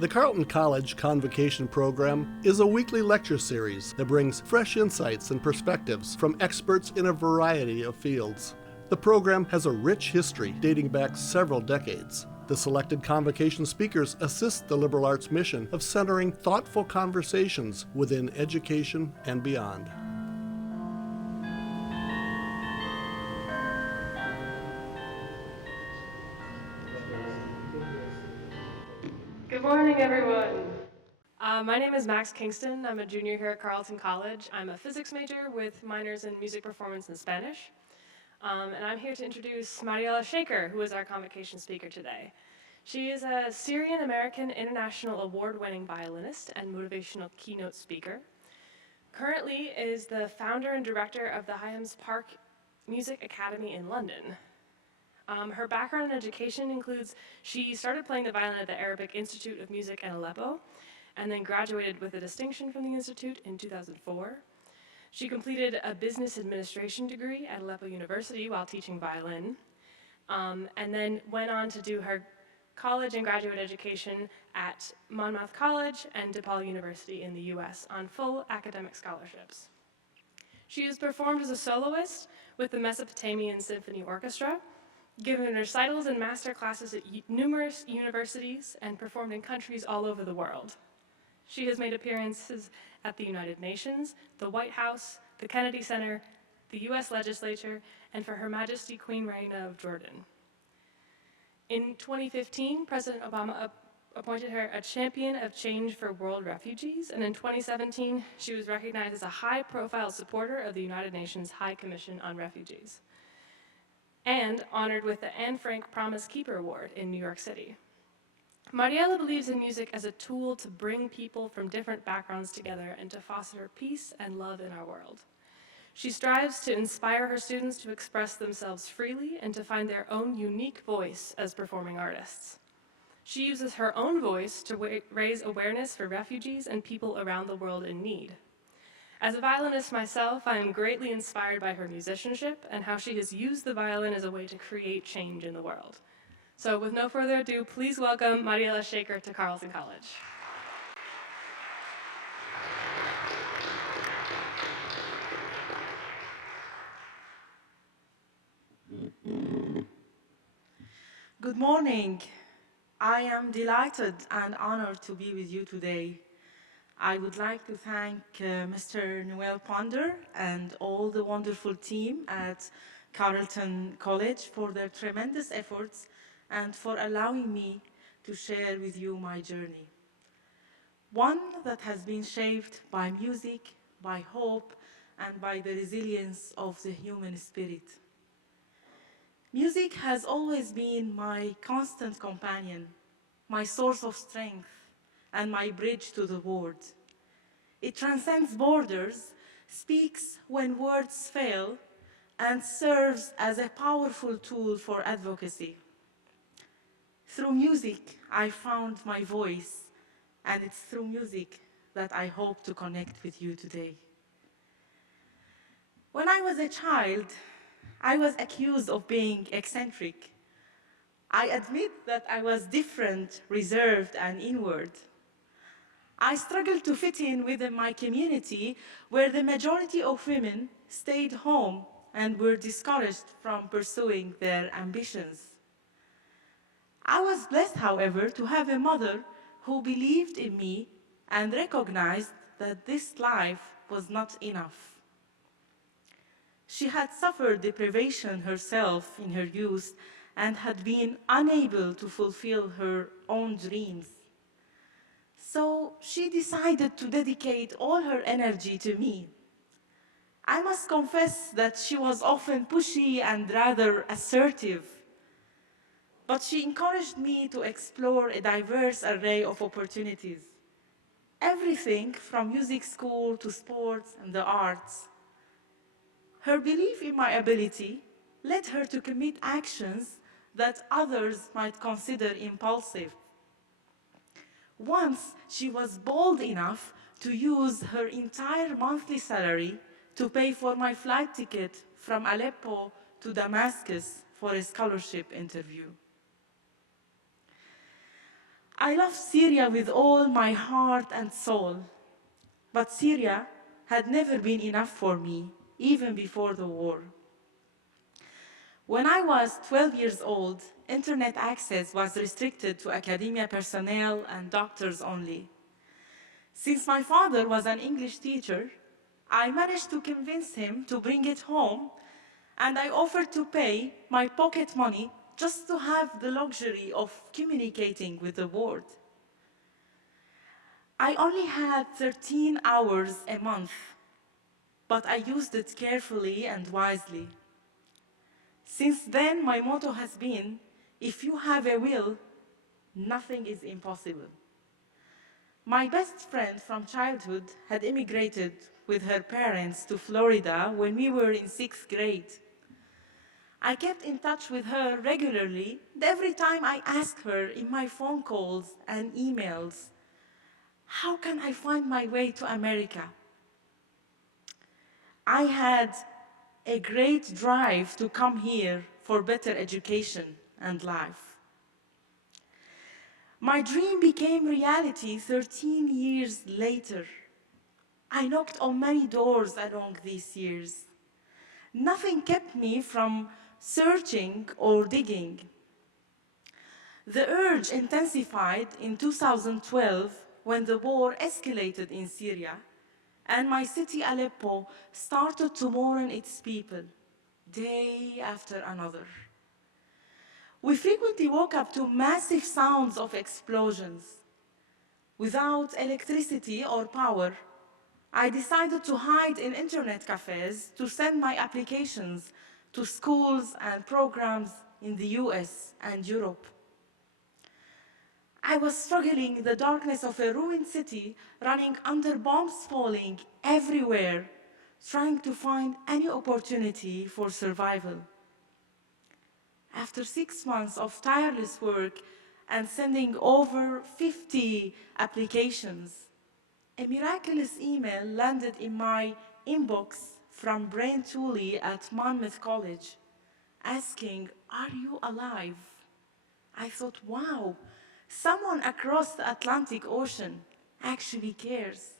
The Carleton College Convocation program is a weekly lecture series that brings fresh insights and perspectives from experts in a variety of fields. The program has a rich history dating back several decades. The selected Convocation speakers assist the liberal arts mission of centering thoughtful conversations within education and beyond. Good morning, everyone. My name is Max Kingston. I'm a junior here at Carleton College. I'm a physics major with minors in music performance and Spanish. And I'm here to introduce Mariela Shaker, who is our convocation speaker today. She is a Syrian-American international award-winning violinist and motivational keynote speaker. Currently is the founder and director of the Highams Park Music Academy in London. Her background in education includes she started playing the violin at the Arabic Institute of Music in Aleppo, and then graduated with a distinction from the Institute in 2004. She completed a business administration degree at Aleppo University while teaching violin, and then went on to do her college and graduate education at Monmouth College and DePaul University in the US on full academic scholarships. She has performed as a soloist with the Mesopotamian Symphony Orchestra, given recitals and master classes at numerous universities, and performed in countries all over the world. She has made appearances at the United Nations, the White House, the Kennedy Center, the US Legislature, and for Her Majesty Queen Reina of Jordan. In 2015, President Obama appointed her a champion of change for world refugees, and in 2017, she was recognized as a high-profile supporter of the United Nations High Commission on Refugees, and honored with the Anne Frank Promise Keeper Award in New York City. Mariela believes in music as a tool to bring people from different backgrounds together and to foster peace and love in our world. She strives to inspire her students to express themselves freely and to find their own unique voice as performing artists. She uses her own voice to raise awareness for refugees and people around the world in need. As a violinist myself, I am greatly inspired by her musicianship and how she has used the violin as a way to create change in the world. So with no further ado, please welcome Mariela Shaker to Carleton College. Good morning. I am delighted and honored to be with you today. I would like to thank Mr. Noel Ponder and all the wonderful team at Carleton College for their tremendous efforts and for allowing me to share with you my journey. One that has been shaped by music, by hope, and by the resilience of the human spirit. Music has always been my constant companion, my source of strength, and my bridge to the world. It transcends borders, speaks when words fail, and serves as a powerful tool for advocacy. Through music, I found my voice, and it's through music that I hope to connect with you today. When I was a child, I was accused of being eccentric. I admit that I was different, reserved, and inward. I struggled to fit in within my community where the majority of women stayed home and were discouraged from pursuing their ambitions. I was blessed, however, to have a mother who believed in me and recognized that this life was not enough. She had suffered deprivation herself in her youth and had been unable to fulfill her own dreams. So she decided to dedicate all her energy to me. I must confess that she was often pushy and rather assertive, but she encouraged me to explore a diverse array of opportunities, everything from music school to sports and the arts. Her belief in my ability led her to commit actions that others might consider impulsive. Once, she was bold enough to use her entire monthly salary to pay for my flight ticket from Aleppo to Damascus for a scholarship interview. I love Syria with all my heart and soul, but Syria had never been enough for me, even before the war. When I was 12 years old, internet access was restricted to academia personnel and doctors only. Since my father was an English teacher, I managed to convince him to bring it home, and I offered to pay my pocket money just to have the luxury of communicating with the world. I only had 13 hours a month, but I used it carefully and wisely. Since then, my motto has been, if you have a will, nothing is impossible. My best friend from childhood had immigrated with her parents to Florida when we were in 6th grade. I kept in touch with her regularly, and every time I asked her in my phone calls and emails, how can I find my way to America? I had a great drive to come here for better education and life. My dream became reality 13 years later. I knocked on many doors along these years. Nothing kept me from searching or digging. The urge intensified in 2012 when the war escalated in Syria and my city Aleppo started to mourn its people, day after another. We frequently woke up to massive sounds of explosions. Without electricity or power, I decided to hide in internet cafes to send my applications to schools and programs in the US and Europe. I was struggling in the darkness of a ruined city, running under bombs falling everywhere, trying to find any opportunity for survival. After 6 months of tireless work and sending over 50 applications, a miraculous email landed in my inbox from Brain Tooley at Monmouth College, asking, "Are you alive?" I thought, wow, someone across the Atlantic Ocean actually cares.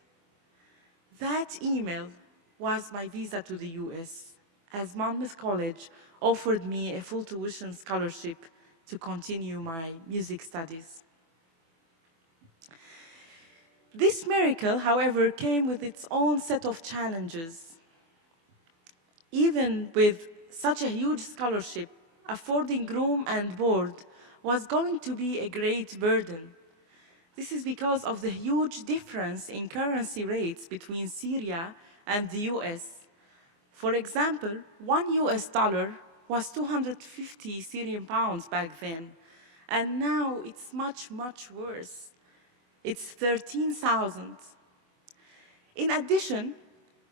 That email was my visa to the US, as Monmouth College offered me a full tuition scholarship to continue my music studies. This miracle, however, came with its own set of challenges. Even with such a huge scholarship, affording room and board was going to be a great burden. This is because of the huge difference in currency rates between Syria and the US. For example, $1 was 250 Syrian pounds back then, and now it's much, much worse. It's 13,000. In addition,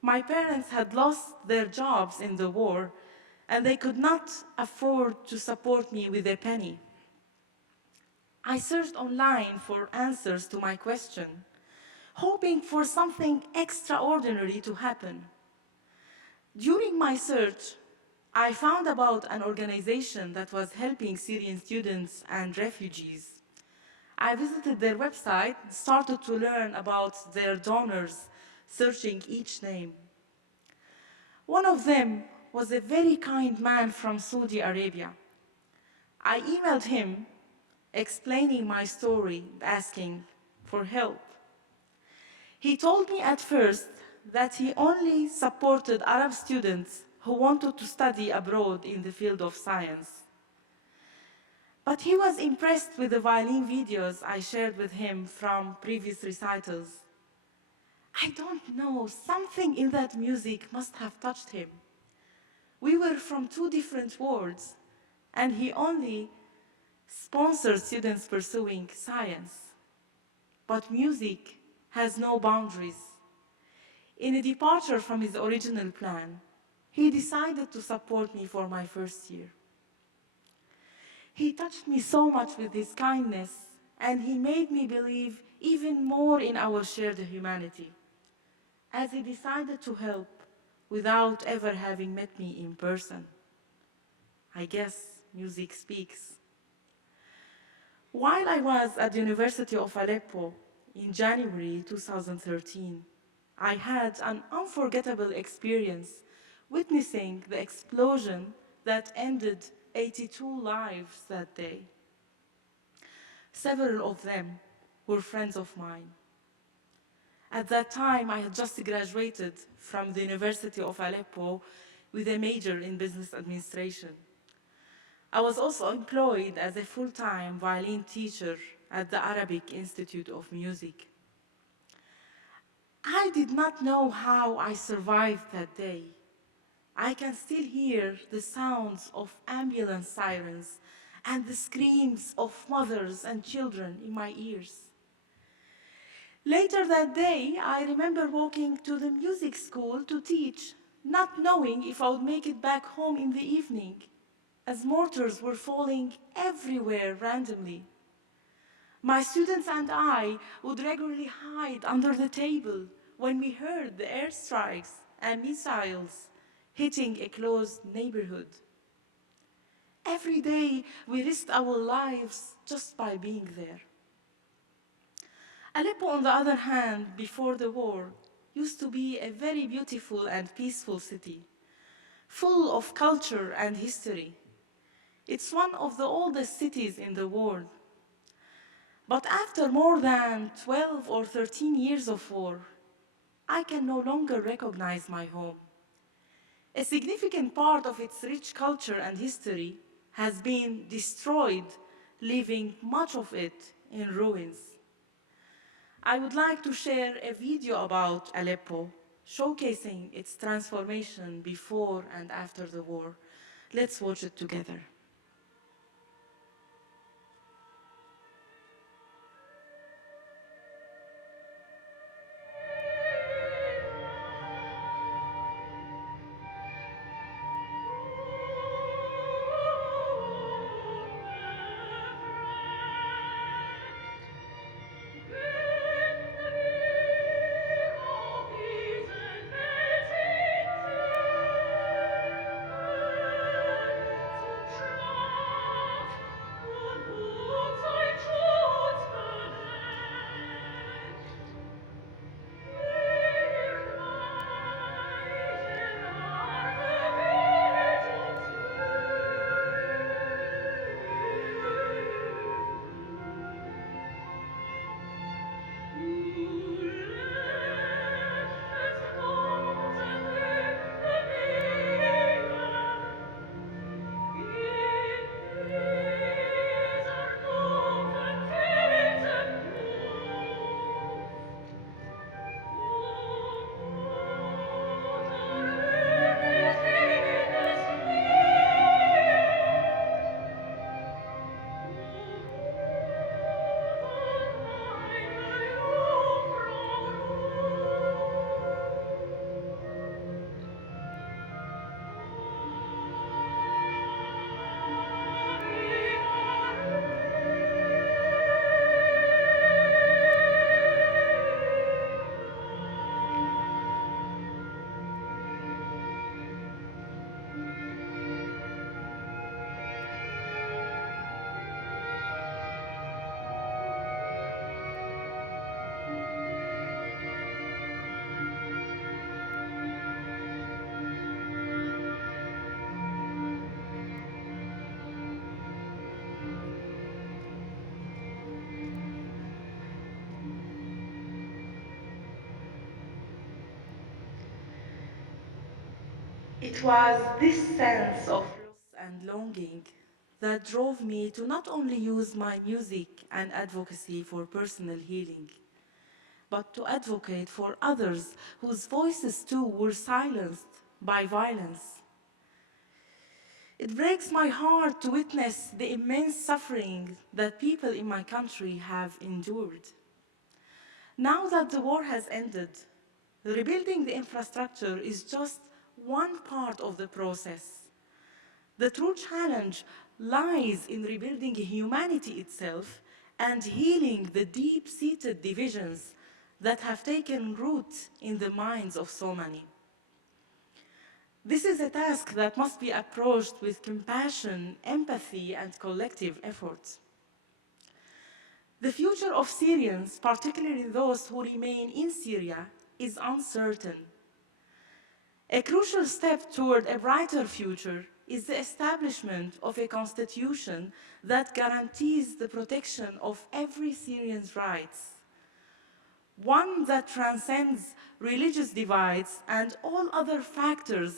my parents had lost their jobs in the war, and they could not afford to support me with a penny. I searched online for answers to my question, hoping for something extraordinary to happen. During my search, I found about an organization that was helping Syrian students and refugees. I visited their website and started to learn about their donors, searching each name. One of them was a very kind man from Saudi Arabia. I emailed him explaining my story, asking for help. He told me at first that he only supported Arab students who wanted to study abroad in the field of science. But he was impressed with the violin videos I shared with him from previous recitals. I don't know, something in that music must have touched him. We were from two different worlds, and he only sponsored students pursuing science. But music has no boundaries. In a departure from his original plan, he decided to support me for my first year. He touched me so much with his kindness, and he made me believe even more in our shared humanity, as he decided to help without ever having met me in person. I guess music speaks. While I was at the University of Aleppo in January 2013, I had an unforgettable experience witnessing the explosion that ended 82 lives that day. Several of them were friends of mine. At that time, I had just graduated from the University of Aleppo with a major in business administration. I was also employed as a full-time violin teacher at the Arabic Institute of Music. I did not know how I survived that day. I can still hear the sounds of ambulance sirens and the screams of mothers and children in my ears. Later that day, I remember walking to the music school to teach, not knowing if I would make it back home in the evening, as mortars were falling everywhere randomly. My students and I would regularly hide under the table when we heard the airstrikes and missiles hitting a closed neighborhood. Every day, we risked our lives just by being there. Aleppo, on the other hand, before the war, used to be a very beautiful and peaceful city, full of culture and history. It's one of the oldest cities in the world. But after more than 12 or 13 years of war, I can no longer recognize my home. A significant part of its rich culture and history has been destroyed, leaving much of it in ruins. I would like to share a video about Aleppo, showcasing its transformation before and after the war. Let's watch it together. It was this sense of loss and longing that drove me to not only use my music and advocacy for personal healing, but to advocate for others whose voices too were silenced by violence. It breaks my heart to witness the immense suffering that people in my country have endured. Now that the war has ended, rebuilding the infrastructure is just one part of the process. The true challenge lies in rebuilding humanity itself and healing the deep-seated divisions that have taken root in the minds of so many. This is a task that must be approached with compassion, empathy, and collective efforts. The future of Syrians, particularly those who remain in Syria, is uncertain. A crucial step toward a brighter future is the establishment of a constitution that guarantees the protection of every Syrian's rights, one that transcends religious divides and all other factors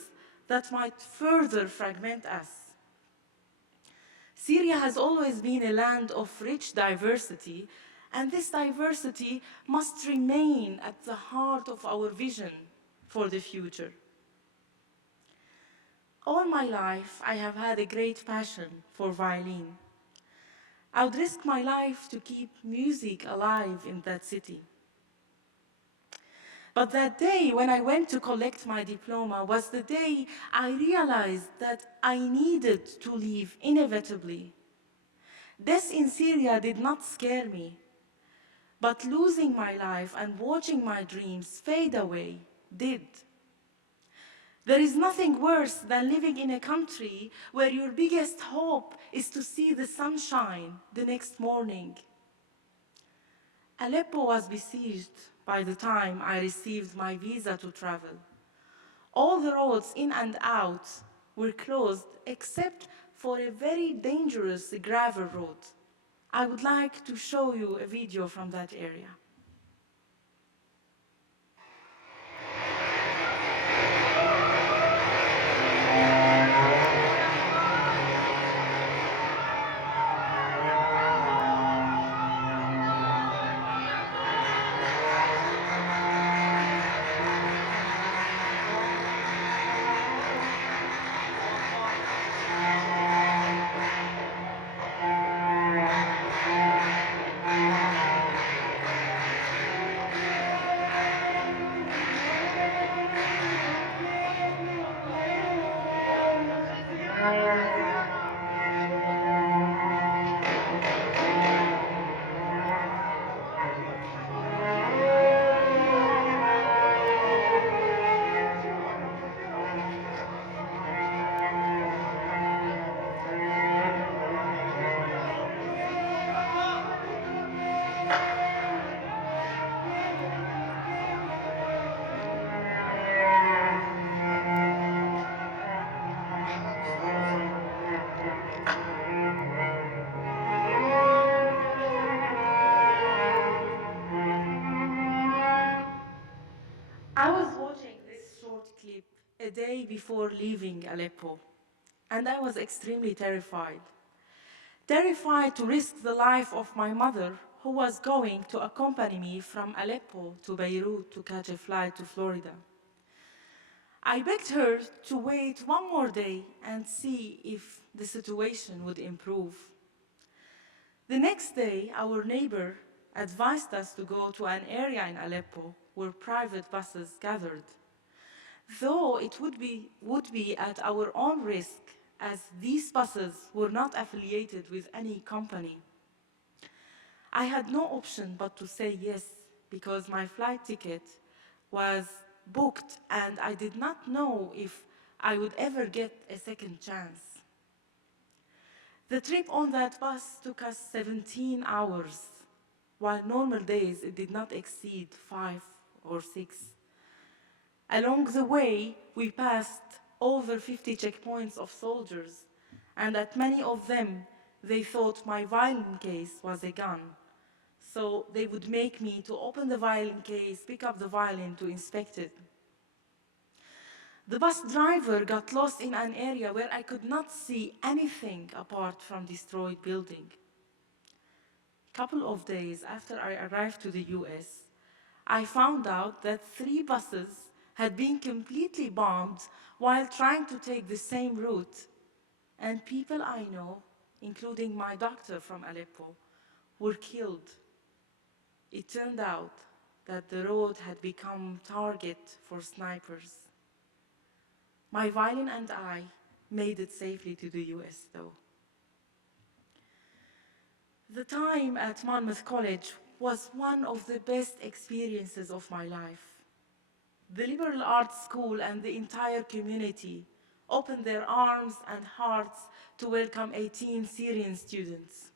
that might further fragment us. Syria has always been a land of rich diversity, and this diversity must remain at the heart of our vision for the future. All my life, I have had a great passion for violin. I would risk my life to keep music alive in that city. But that day when I went to collect my diploma was the day I realized that I needed to leave inevitably. Death in Syria did not scare me, but losing my life and watching my dreams fade away did. There is nothing worse than living in a country where your biggest hope is to see the sunshine the next morning. Aleppo was besieged by the time I received my visa to travel. All the roads in and out were closed except for a very dangerous gravel road. I would like to show you a video from that area. I was watching this short clip a day before leaving Aleppo, and I was extremely terrified. Terrified to risk the life of my mother, who was going to accompany me from Aleppo to Beirut to catch a flight to Florida. I begged her to wait one more day and see if the situation would improve. The next day, our neighbor advised us to go to an area in Aleppo where private buses gathered, though it would be at our own risk, as these buses were not affiliated with any company. I had no option but to say yes, because my flight ticket was booked and I did not know if I would ever get a second chance. The trip on that bus took us 17 hours, while normal days it did not exceed 5 or 6. Along the way, we passed over 50 checkpoints of soldiers, and at many of them, they thought my violin case was a gun. So they would make me to open the violin case, pick up the violin to inspect it. The bus driver got lost in an area where I could not see anything apart from destroyed building. A couple of days after I arrived to the US, I found out that 3 buses had been completely bombed while trying to take the same route. And people I know, including my doctor from Aleppo, were killed. It turned out that the road had become target for snipers. My violin and I made it safely to the US, though. The time at Monmouth College was one of the best experiences of my life. The liberal arts school and the entire community opened their arms and hearts to welcome 18 Syrian students.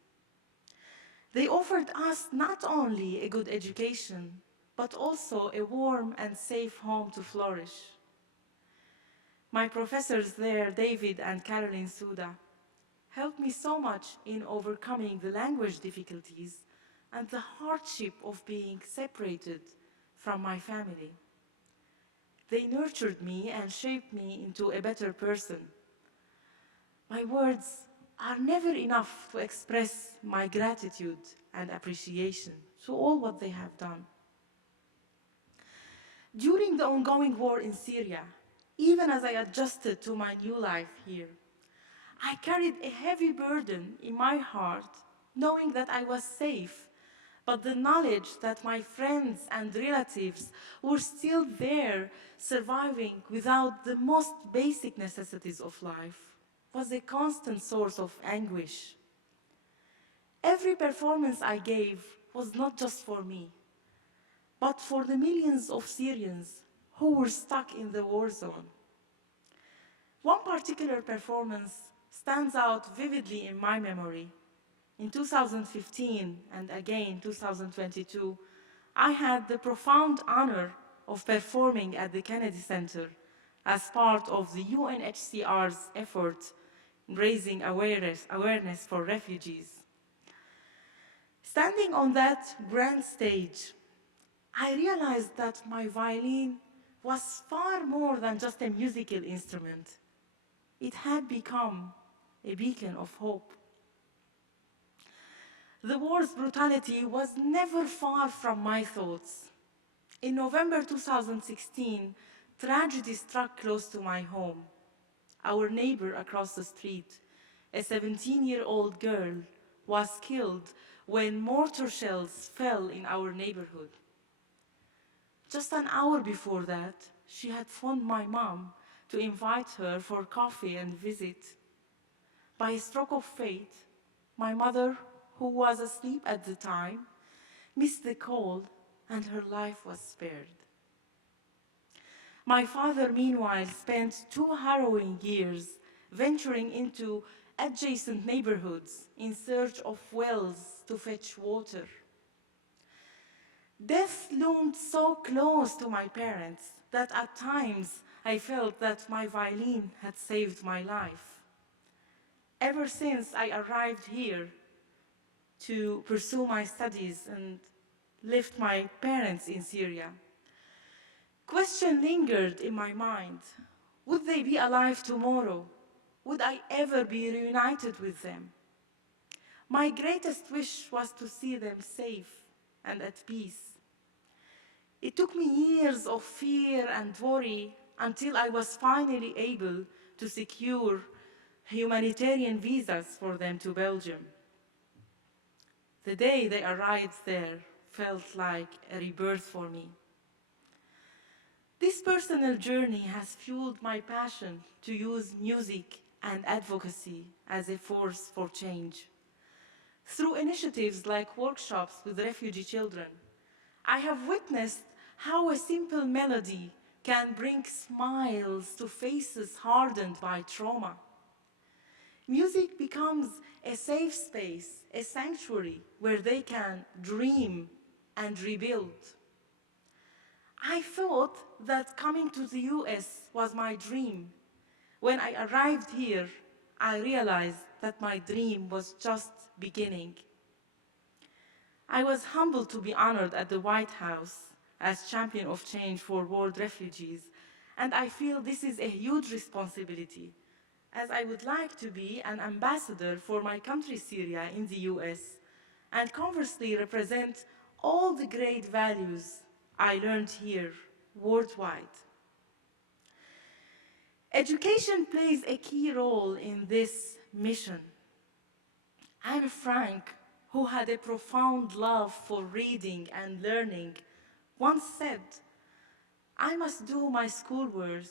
They offered us not only a good education, but also a warm and safe home to flourish. My professors there, David and Caroline Suda, helped me so much in overcoming the language difficulties and the hardship of being separated from my family. They nurtured me and shaped me into a better person. My words are never enough to express my gratitude and appreciation to all what they have done. During the ongoing war in Syria, even as I adjusted to my new life here, I carried a heavy burden in my heart, knowing that I was safe, but the knowledge that my friends and relatives were still there, surviving without the most basic necessities of life, was a constant source of anguish. Every performance I gave was not just for me, but for the millions of Syrians who were stuck in the war zone. One particular performance stands out vividly in my memory. In 2015 and again 2022, I had the profound honor of performing at the Kennedy Center as part of the UNHCR's effort in raising awareness for refugees. Standing on that grand stage, I realized that my violin was far more than just a musical instrument. It had become a beacon of hope. The war's brutality was never far from my thoughts. In November 2016, tragedy struck close to my home. Our neighbor across the street, a 17-year-old girl, was killed when mortar shells fell in our neighborhood. Just an hour before that, she had phoned my mom to invite her for coffee and visit. By a stroke of fate, my mother, who was asleep at the time, missed the call and her life was spared. My father, meanwhile, spent 2 harrowing years venturing into adjacent neighborhoods in search of wells to fetch water. Death loomed so close to my parents that at times I felt that my violin had saved my life. Ever since I arrived here to pursue my studies and left my parents in Syria, question lingered in my mind. Would they be alive tomorrow? Would I ever be reunited with them? My greatest wish was to see them safe and at peace. It took me years of fear and worry until I was finally able to secure humanitarian visas for them to Belgium. The day they arrived there felt like a rebirth for me. This personal journey has fueled my passion to use music and advocacy as a force for change. Through initiatives like workshops with refugee children, I have witnessed how a simple melody can bring smiles to faces hardened by trauma. Music becomes a safe space, a sanctuary where they can dream and rebuild. I thought that coming to the US was my dream. When I arrived here, I realized that my dream was just beginning. I was humbled to be honored at the White House as champion of change for world refugees, and I feel this is a huge responsibility, as I would like to be an ambassador for my country, Syria, in the US, and conversely represent all the great values I learned here worldwide. Education plays a key role in this mission. Anne Frank, who had a profound love for reading and learning, once said, "I must do my schoolwork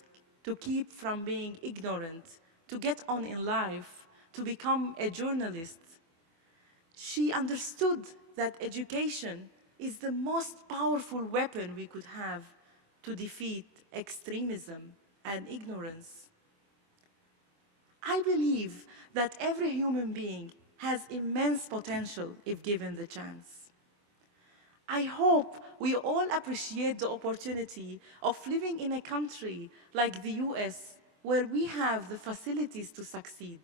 to keep from being ignorant, to get on in life, to become a journalist." She understood that education is the most powerful weapon we could have to defeat extremism and ignorance. I believe that every human being has immense potential if given the chance. I hope we all appreciate the opportunity of living in a country like the US, where we have the facilities to succeed.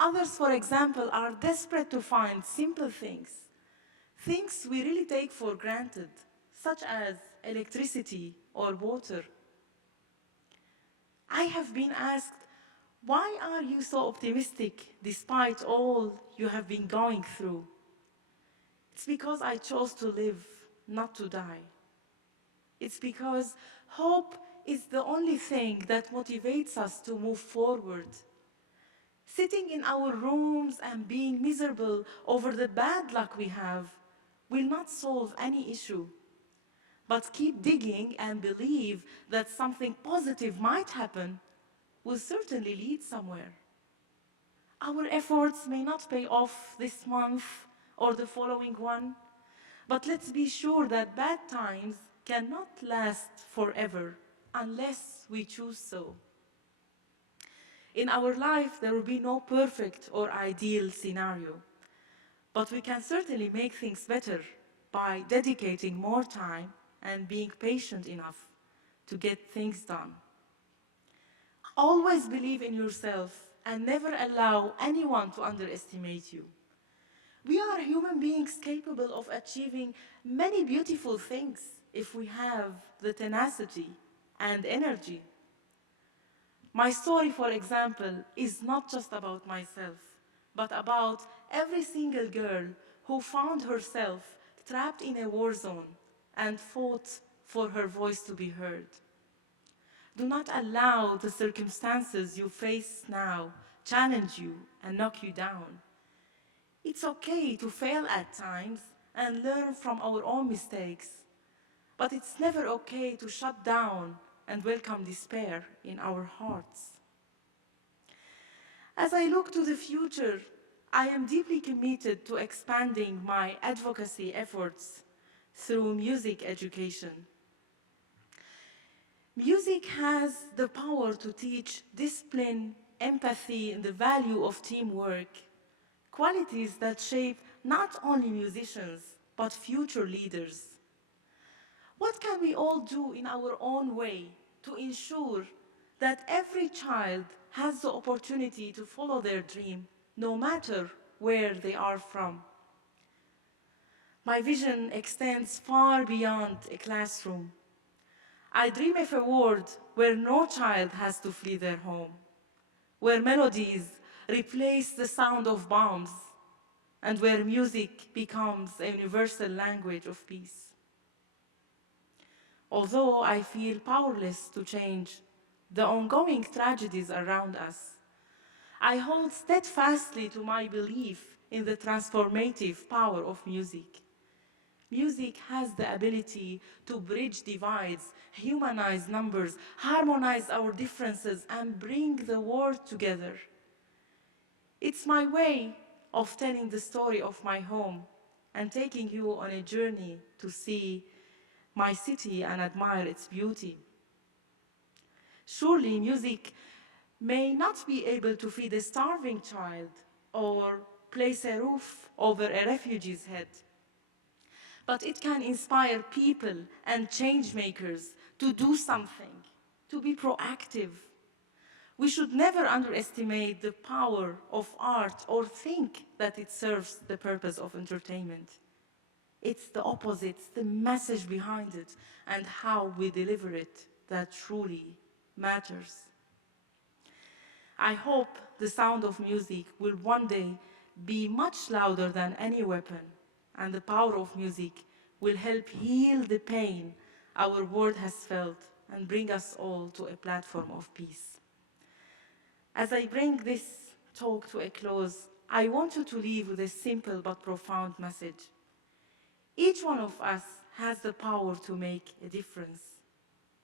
Others, for example, are desperate to find simple things we really take for granted, such as electricity or water. I have been asked, why are you so optimistic despite all you have been going through? It's because I chose to live, not to die. It's because hope is the only thing that motivates us to move forward. Sitting in our rooms and being miserable over the bad luck we have will not solve any issue. But keep digging and believe that something positive might happen will certainly lead somewhere. Our efforts may not pay off this month or the following one, but let's be sure that bad times cannot last forever unless we choose so. In our life, there will be no perfect or ideal scenario, but we can certainly make things better by dedicating more time and being patient enough to get things done. Always believe in yourself and never allow anyone to underestimate you. We are human beings capable of achieving many beautiful things if we have the tenacity and energy. My story, for example, is not just about myself, but about every single girl who found herself trapped in a war zone and fought for her voice to be heard. Do not allow the circumstances you face now challenge you and knock you down. It's okay to fail at times and learn from our own mistakes, but it's never okay to shut down and welcome despair in our hearts. As I look to the future, I am deeply committed to expanding my advocacy efforts through music education. Music has the power to teach discipline, empathy, and the value of teamwork, qualities that shape not only musicians, but future leaders. What can we all do in our own way to ensure that every child has the opportunity to follow their dream, no matter where they are from? My vision extends far beyond a classroom. I dream of a world where no child has to flee their home, where melodies replace the sound of bombs, and where music becomes a universal language of peace. Although I feel powerless to change the ongoing tragedies around us, I hold steadfastly to my belief in the transformative power of music. Music has the ability to bridge divides, humanize numbers, harmonize our differences, and bring the world together. It's my way of telling the story of my home and taking you on a journey to see my city and admire its beauty. Surely music may not be able to feed a starving child or place a roof over a refugee's head, but it can inspire people and change makers to do something, to be proactive. We should never underestimate the power of art or think that it serves the purpose of entertainment. It's the opposite, the message behind it, and how we deliver it that truly matters. I hope the sound of music will one day be much louder than any weapon, and the power of music will help heal the pain our world has felt and bring us all to a platform of peace. As I bring this talk to a close, I want you to leave with a simple but profound message. Each one of us has the power to make a difference.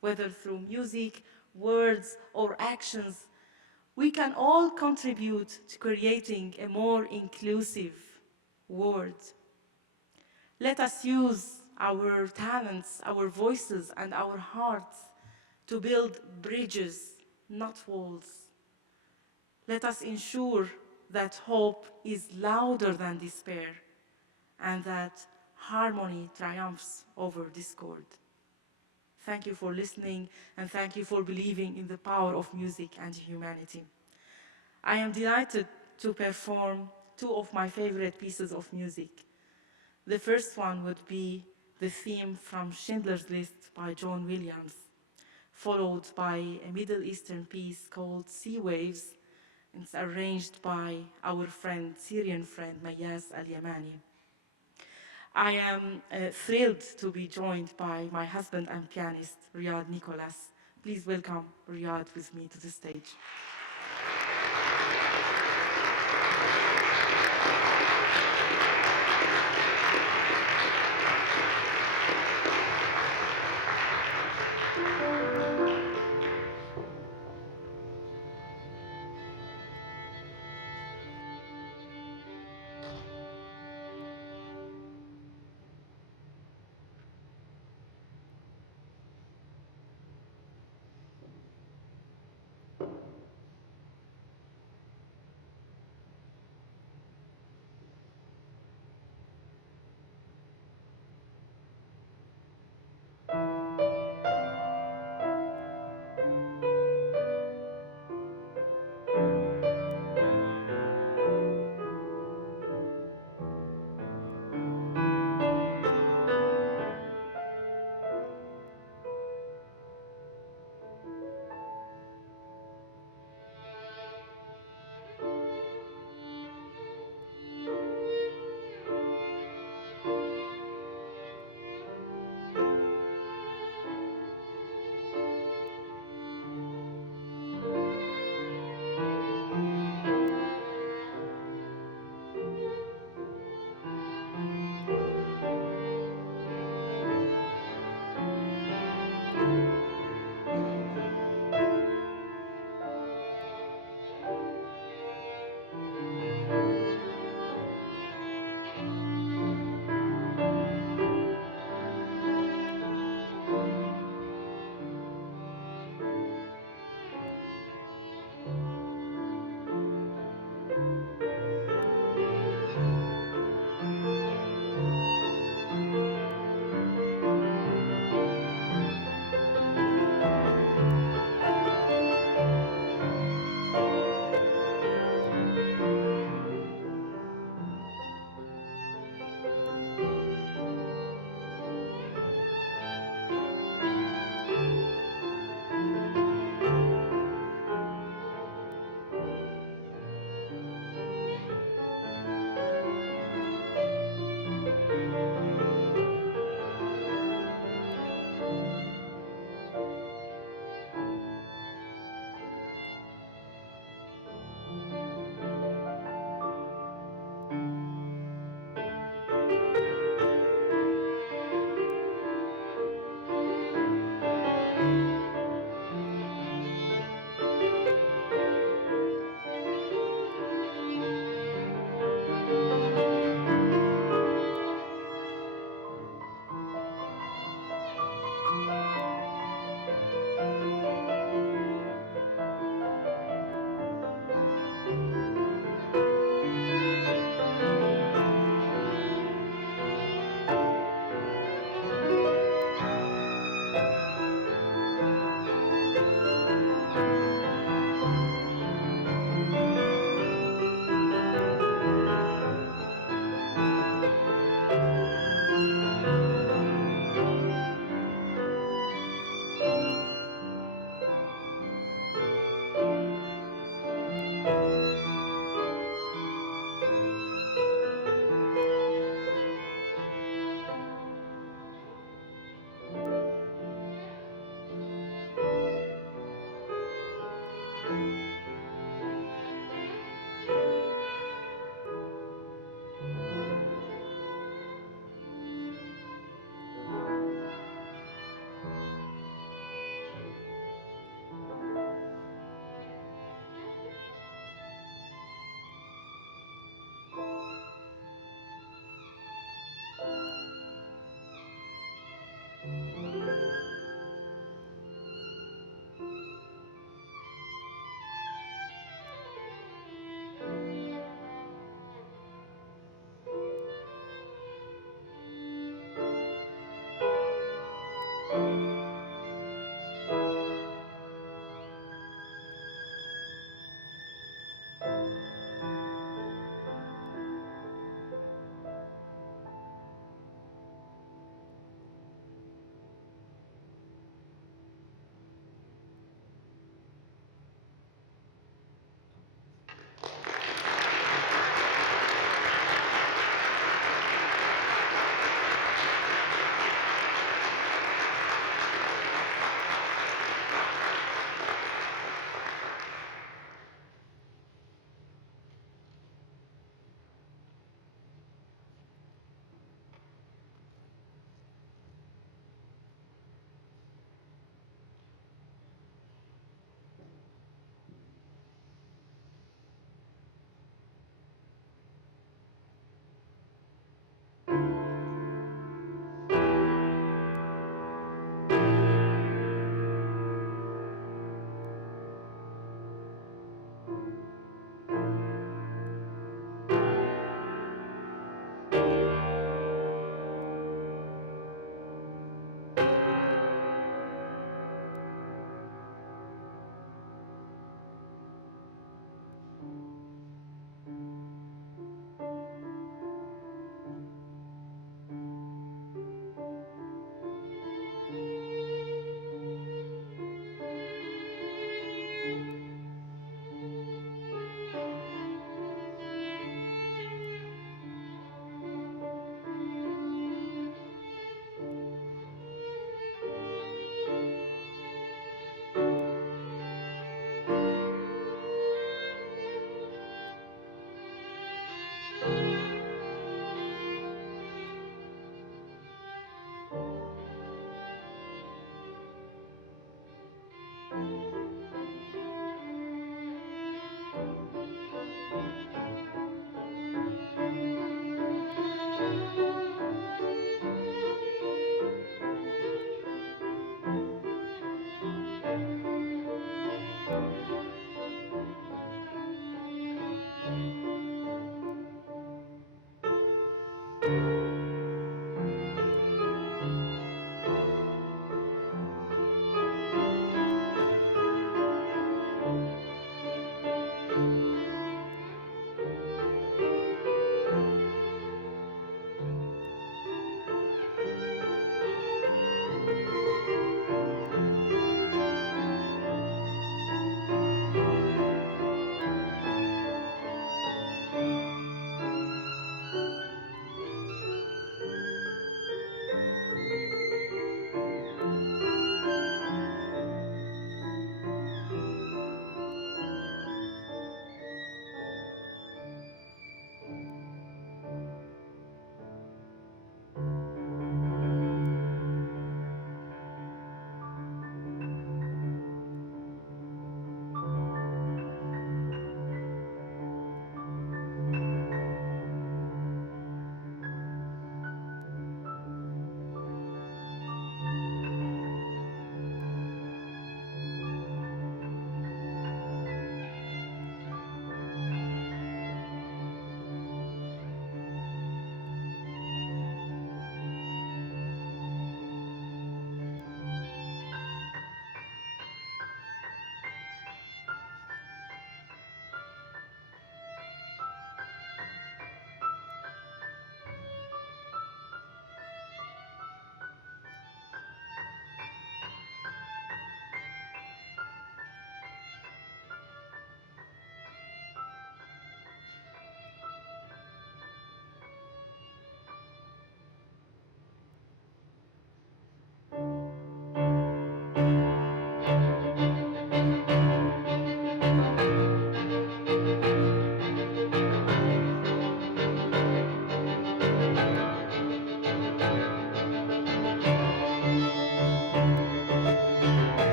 Whether through music, words, or actions, we can all contribute to creating a more inclusive world. Let us use our talents, our voices, and our hearts to build bridges, not walls. Let us ensure that hope is louder than despair, and that harmony triumphs over discord. Thank you for listening, and thank you for believing in the power of music and humanity. I am delighted to perform two of my favorite pieces of music. The first one would be the theme from Schindler's List by John Williams, followed by a Middle Eastern piece called Sea Waves. It's arranged by our Syrian friend, Mayas Al-Yamani. I am thrilled to be joined by my husband and pianist, Riyad Nicholas. Please welcome Riyad with me to the stage.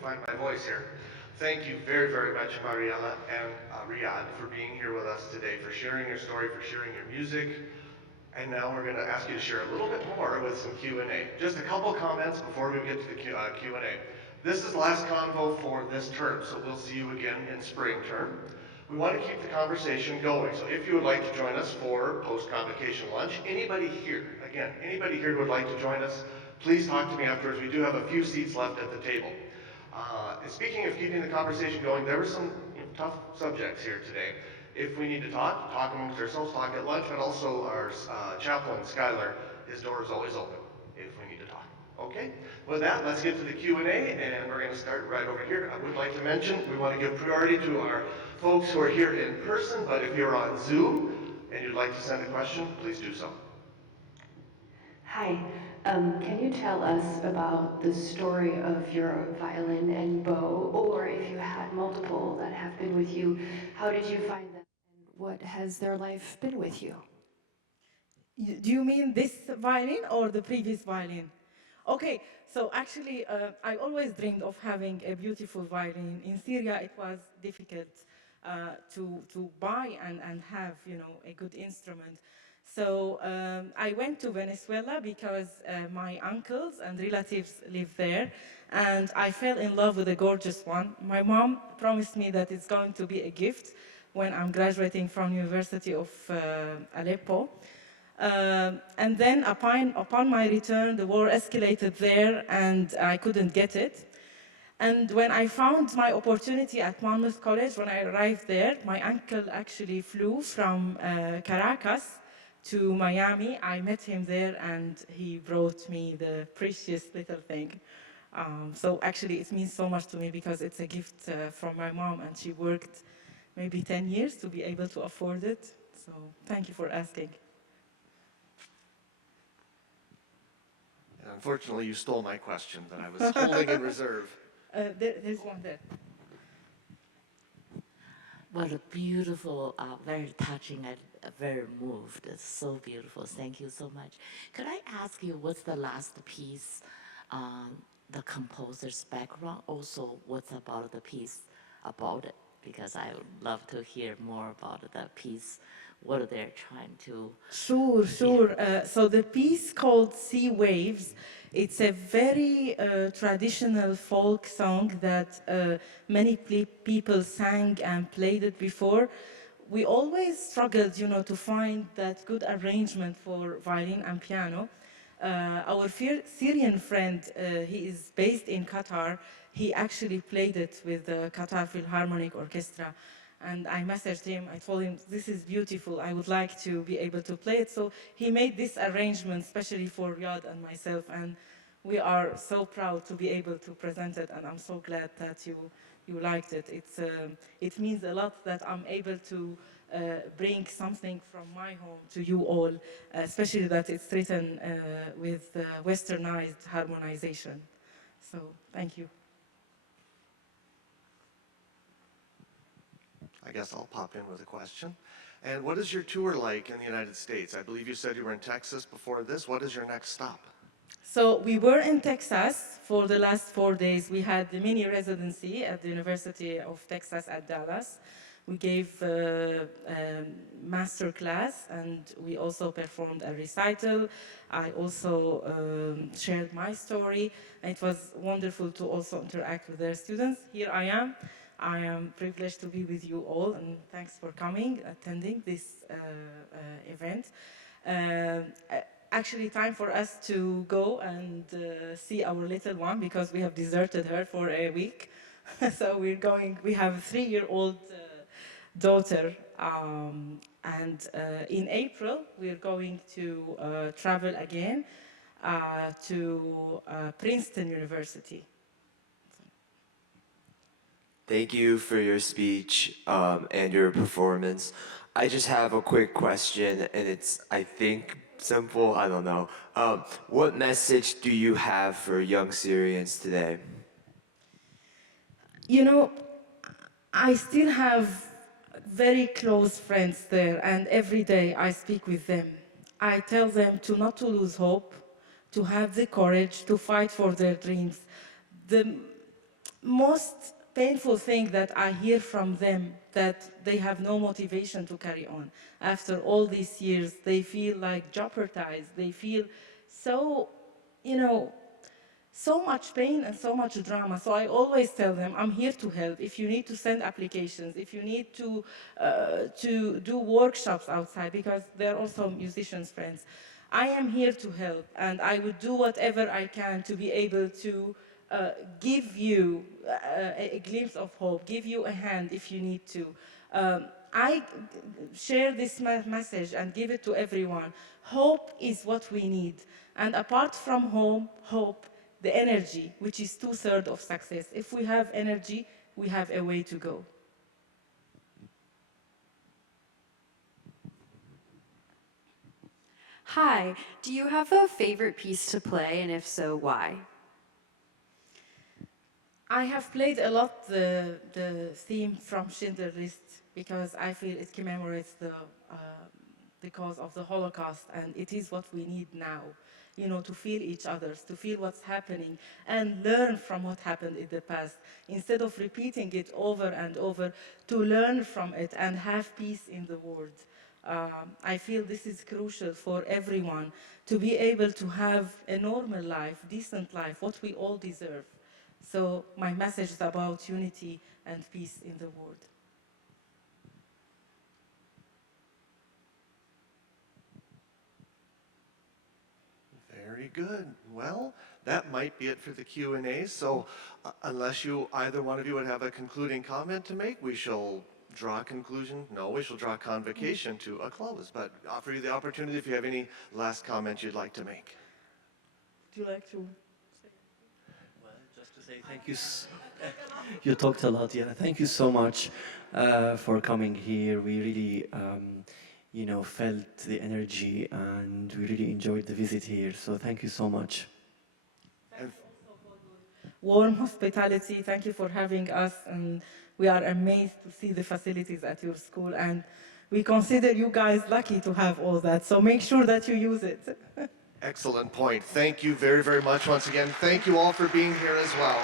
Find my voice here. Thank you very, very much, Mariela and Riyadh, for being here with us today, for sharing your story, for sharing your music. And now we're going to ask you to share a little bit more with some Q&A. Just a couple comments before we get to the Q&A. This is the last convo for this term, so we'll see you again in spring term. We want to keep the conversation going, so if you would like to join us for post-convocation lunch, anybody here, again, anybody here who would like to join us, please talk to me afterwards. We do have a few seats left at the table. Speaking of keeping the conversation going, there were some tough subjects here today. If we need to talk amongst ourselves, talk at lunch, but also our chaplain, Skylar, his door is always open if we need to talk. Okay? With that, let's get to the Q&A, and we're going to start right over here. I would like to mention, we want to give priority to our folks who are here in person, but if you're on Zoom and you'd like to send a question, please do so. Hi, can you tell us about the story of your violin and bow, or if you had multiple that have been with you, how did you find them, and what has their life been with you? Do you mean this violin or the previous violin? Okay, so actually, I always dreamed of having a beautiful violin. In Syria, it was difficult to buy and have, a good instrument. So I went to Venezuela because my uncles and relatives live there, and I fell in love with a gorgeous one. My mom promised me that it's going to be a gift when I'm graduating from University of Aleppo. And then upon my return, the war escalated there, and I couldn't get it. And when I found my opportunity at Monmouth College, when I arrived there, my uncle actually flew from Caracas to Miami. I met him there, and he brought me the precious little thing. So actually, it means so much to me because it's a gift from my mom, and she worked maybe 10 years to be able to afford it. So thank you for asking. And unfortunately, you stole my question that I was holding in reserve. There's one there. What a beautiful, very touching, and very moved. It's so beautiful. Thank you so much. Could I ask you what's the last piece, the composer's background? Also, what's about the piece about it? Because I would love to hear more about the piece, what they're trying to... Sure. So the piece called Sea Waves, it's a very traditional folk song that many people sang and played it before. We always struggled, to find that good arrangement for violin and piano. Our Syrian friend, he is based in Qatar. He actually played it with the Qatar Philharmonic Orchestra. And I messaged him, I told him, this is beautiful, I would like to be able to play it. So he made this arrangement, especially for Riyadh and myself, and we are so proud to be able to present it, and I'm so glad that you liked it. It means a lot that I'm able to bring something from my home to you all, especially that it's written with westernized harmonization. So thank you. I guess I'll pop in with a question. And what is your tour like in the United States? I believe you said you were in Texas before this. What is your next stop? So we were in Texas for the last 4 days. We had the mini residency at the University of Texas at Dallas. We gave a master class, and we also performed a recital. I also shared my story. And it was wonderful to also interact with their students. Here I am. I am privileged to be with you all, and thanks for coming, attending this event. Actually, time for us to go and see our little one, because we have deserted her for a week. So we have a 3-year-old daughter, and in April, we're going to travel again to Princeton University. Thank you for your speech and your performance. I just have a quick question, and it's, I think, simple. I don't know. What message do you have for young Syrians today? I still have very close friends there, and every day I speak with them. I tell them not to lose hope, to have the courage to fight for their dreams. The most painful thing that I hear from them, that they have no motivation to carry on. After all these years, they feel like jeopardized. They feel so, so much pain and so much drama. So I always tell them, I'm here to help. If you need to send applications, if you need to do workshops outside, because they're also musicians' friends, I am here to help, and I would do whatever I can to be able to give you a glimpse of hope, give you a hand if you need to. I share this message and give it to everyone. Hope is what we need. And apart from hope, the energy, which is 2/3 of success. If we have energy, we have a way to go. Hi, do you have a favorite piece to play, and if so, why? I have played a lot the theme from Schindler's List, because I feel it commemorates the cause of the Holocaust, and it is what we need now, to feel each other, to feel what's happening, and learn from what happened in the past, instead of repeating it over and over, to learn from it and have peace in the world. I feel this is crucial for everyone, to be able to have a normal life, decent life, what we all deserve. So my message is about unity and peace in the world. Very good. Well, that might be it for the Q&A. So unless either one of you would have a concluding comment to make, we shall draw a conclusion. No, we shall draw Convocation to a close, but offer you the opportunity if you have any last comments you'd like to make. Would you like to? Well, just to say thank you. You talked a lot, yeah. Thank you so much. for coming here. We really, felt the energy, and we really enjoyed the visit here. So thank you so much. Warm hospitality. Thank you for having us, and we are amazed to see the facilities at your school, and we consider you guys lucky to have all that, so make sure that you use it. Excellent point. Thank you very, very much once again. Thank you all for being here as well.